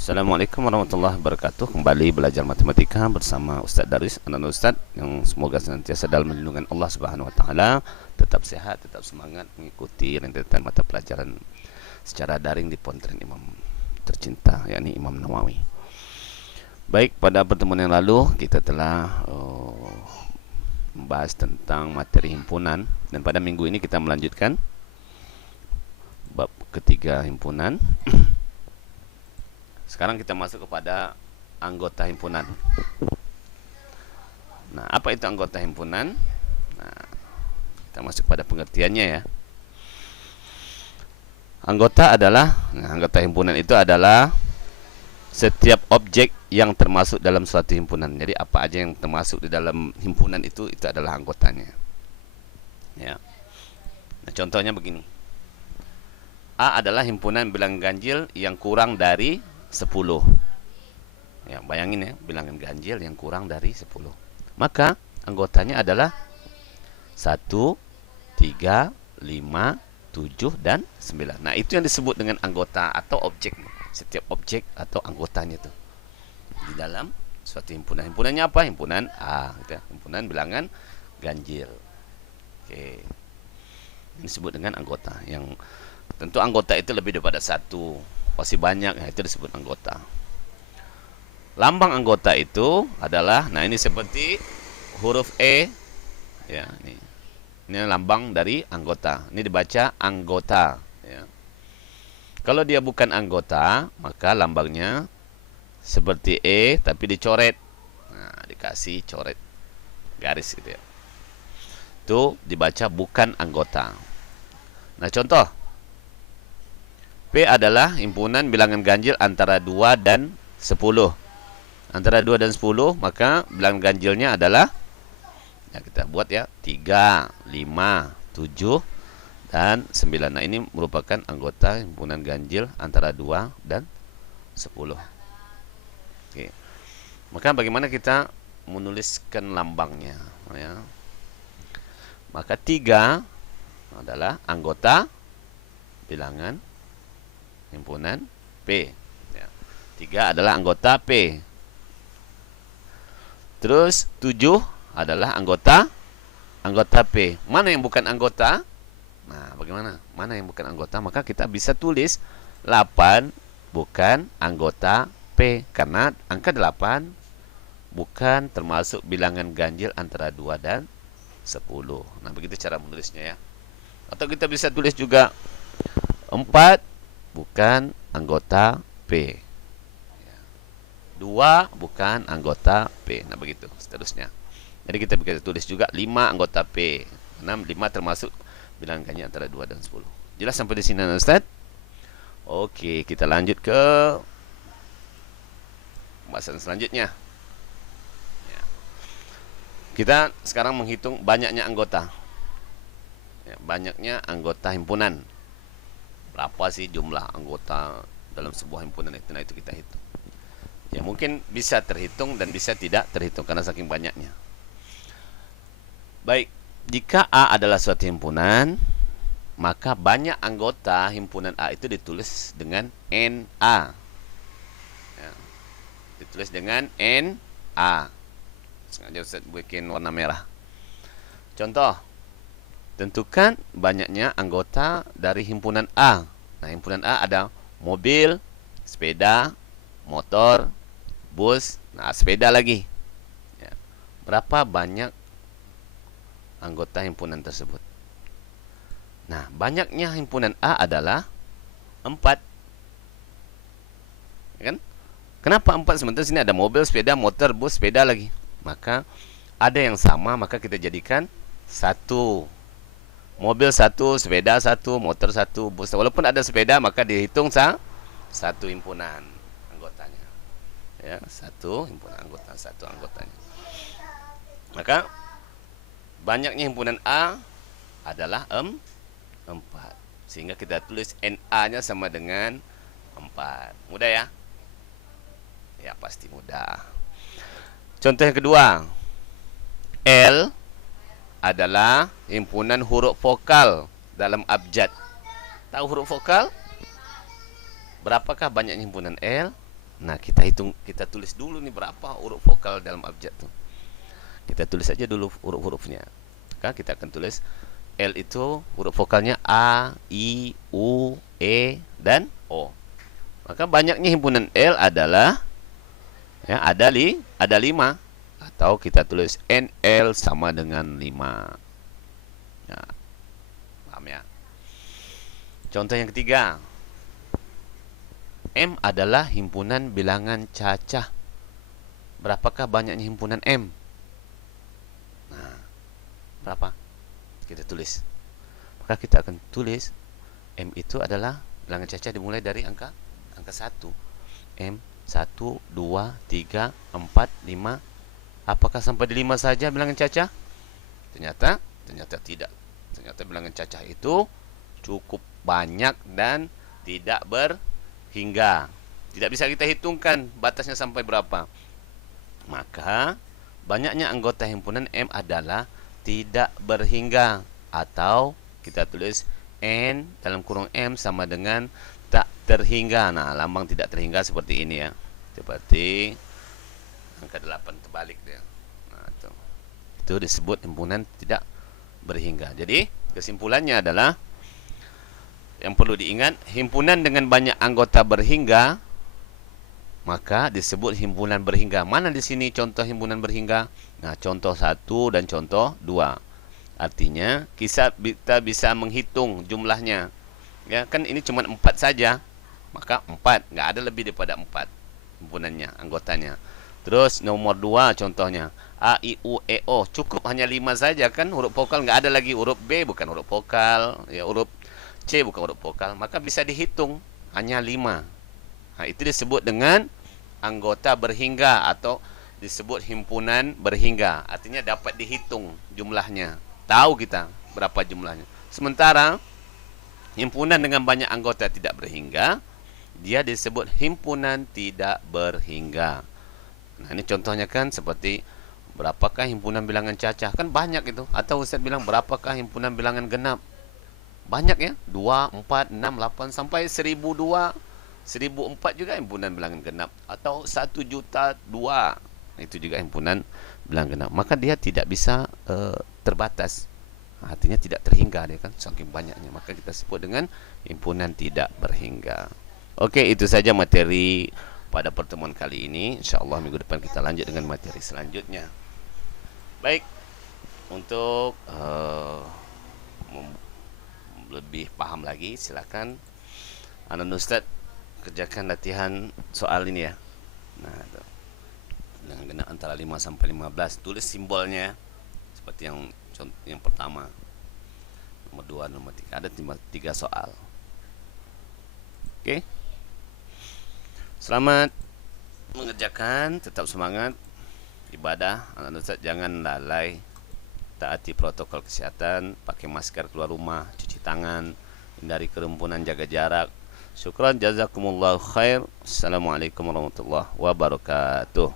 Assalamualaikum warahmatullahi wabarakatuh. Kembali belajar matematika bersama Ustaz Daris, anak Ustaz yang semoga senantiasa dalam lindungan Allah Subhanahu wa taala, tetap sehat, tetap semangat mengikuti rentetan mata pelajaran secara daring di Pontren Imam tercinta, yakni Imam Nawawi. Baik, pada pertemuan yang lalu kita telah membahas tentang materi himpunan, dan pada minggu ini kita melanjutkan bab ketiga himpunan. Sekarang kita masuk kepada anggota himpunan. Nah, apa itu anggota himpunan? Nah, kita masuk pada pengertiannya ya. Anggota himpunan itu adalah setiap objek yang termasuk dalam suatu himpunan. Jadi apa aja yang termasuk di dalam himpunan itu adalah anggotanya. Ya. Nah, contohnya begini. A adalah himpunan bilangan ganjil yang kurang dari 10. Ya, bayangin ya, bilangan ganjil yang kurang dari 10. Maka anggotanya adalah 1, 3, 5, 7, dan 9. Nah, itu yang disebut dengan anggota atau objek. Setiap objek atau anggotanya itu di dalam suatu himpunan. Himpunannya apa? Himpunan A, gitu ya. Himpunan bilangan ganjil. Oke. Ini disebut dengan anggota. Yang tentu anggota itu lebih daripada satu. Pasti banyak, ya, itu disebut anggota. Lambang anggota itu adalah, nah ini seperti huruf E, ya, ini lambang dari anggota. Ini dibaca anggota. Ya. Kalau dia bukan anggota, maka lambangnya seperti E, tapi dicoret. Nah, dikasih coret garis gitu ya. Itu dibaca bukan anggota. Nah, contoh. P adalah himpunan bilangan ganjil antara 2 dan 10. Antara 2 dan 10, maka bilangan ganjilnya adalah, ya kita buat ya, 3, 5, 7, dan 9. Nah, ini merupakan anggota himpunan ganjil antara 2 dan 10. Oke. Maka bagaimana kita menuliskan lambangnya? Ya. Maka 3 adalah anggota bilangan himpunan P. Ya. 3 adalah anggota P. Terus 7 adalah anggota P. Mana yang bukan anggota? Nah, bagaimana? Mana yang bukan anggota? Maka kita bisa tulis 8 bukan anggota P, karena angka 8 bukan termasuk bilangan ganjil antara 2 dan 10. Nah, begitu cara menulisnya ya. Atau kita bisa tulis juga 4 bukan anggota P. 2 bukan anggota P. Nah, begitu seterusnya. Jadi kita bisa tulis juga 5 anggota P. 5 termasuk bilangan ganjil antara 2 dan 10. Jelas sampai di sini, Ustaz? Oke, kita lanjut ke pembahasan selanjutnya. Ya. Kita sekarang menghitung banyaknya anggota. Ya, banyaknya anggota himpunan. Berapa sih jumlah anggota dalam sebuah himpunan itu? Nah, itu kita hitung. Ya, mungkin bisa terhitung dan bisa tidak terhitung karena saking banyaknya. Baik, jika A adalah suatu himpunan, maka banyak anggota himpunan A itu ditulis dengan NA. Ya, ditulis dengan NA. Sengaja Ustaz bikin warna merah. Contoh, tentukan banyaknya anggota dari himpunan A. Nah, himpunan A ada mobil, sepeda, motor, bus, nah sepeda lagi. Ya. Berapa banyak anggota himpunan tersebut? Nah, banyaknya himpunan A adalah 4. Ya kan? Kenapa 4? Sementara sini ada mobil, sepeda, motor, bus, sepeda lagi. Maka ada yang sama, maka kita jadikan 1. Mobil 1, sepeda 1, motor 1, bus. Walaupun ada sepeda, maka dihitung satu himpunan anggotanya. Ya, 1 himpunan anggota, 1 anggotanya. Maka banyaknya himpunan A adalah 4. Sehingga kita tulis NA-nya sama dengan 4. Mudah ya? Ya, pasti mudah. Contoh yang kedua. L adalah himpunan huruf vokal dalam abjad. Tahu huruf vokal? Berapakah banyak himpunan L? Nah, kita tulis dulu nih berapa huruf vokal dalam abjad tuh. Kita tulis aja dulu huruf-hurufnya. Maka kita akan tulis L itu huruf vokalnya A, I, U, E, dan O. Maka banyaknya himpunan L adalah ya, ada 5, atau kita tulis NL sama dengan 5. Ya, paham ya? Contoh yang ketiga, M adalah himpunan bilangan cacah. Berapakah banyaknya himpunan M? Nah, berapa? Kita tulis. Maka kita akan tulis M itu adalah bilangan cacah dimulai dari angka 1. M 1, 2, 3, 4, 5. Apakah sampai di 5 saja bilangan cacah? Ternyata tidak. Ternyata bilangan cacah itu cukup banyak dan tidak berhingga. Tidak bisa kita hitungkan batasnya sampai berapa. Maka banyaknya anggota himpunan M adalah tidak berhingga, atau kita tulis N dalam kurung M sama dengan tak terhingga. Nah, lambang tidak terhingga seperti ini ya. Seperti angka 8 terbalik dia. Nah, itu disebut himpunan tidak berhingga. Jadi, kesimpulannya adalah yang perlu diingat, himpunan dengan banyak anggota berhingga maka disebut himpunan berhingga. Mana di sini contoh himpunan berhingga? Nah, contoh 1 dan contoh 2. Artinya kita bisa menghitung jumlahnya. Ya, kan ini cuma 4 saja. Maka 4, nggak ada lebih daripada 4 himpunannya, anggotanya. Terus nomor 2 contohnya A, I, U, E, O. Cukup hanya 5 saja kan, huruf vokal, nggak ada lagi. Huruf B bukan huruf vokal, ya, huruf C bukan huruf vokal. Maka bisa dihitung hanya 5. Nah, itu disebut dengan anggota berhingga atau disebut himpunan berhingga. Artinya dapat dihitung jumlahnya. Tahu kita berapa jumlahnya. Sementara himpunan dengan banyak anggota tidak berhingga, dia disebut himpunan tidak berhingga. Nah, ini contohnya kan seperti berapakah himpunan bilangan cacah? Kan banyak itu. Atau Ustaz bilang berapakah himpunan bilangan genap? Banyak ya. 2, 4, 6, 8 sampai 1002. 1004 juga himpunan bilangan genap, atau 1.000.002. Itu juga himpunan bilangan genap. Maka dia tidak bisa terbatas. Artinya tidak terhingga dia kan, saking banyaknya. Maka kita sebut dengan himpunan tidak berhingga. Oke, itu saja materi pada pertemuan kali ini. InsyaAllah minggu depan kita lanjut dengan materi selanjutnya. Baik, untuk lebih paham lagi, silakan Anak Ustaz kerjakan latihan soal ini ya. Nah, dengan genap antara 5 sampai 15. Tulis simbolnya seperti yang pertama. Nomor 2, nomor 3. Ada 3 soal. Oke. Selamat mengerjakan, tetap semangat ibadah. Anak Ustaz jangan lalai. Taati protokol kesehatan, pakai masker keluar rumah, cuci tangan, hindari kerumunan, jaga jarak. Syukran, jazakumullah khair. Assalamualaikum warahmatullahi wabarakatuh.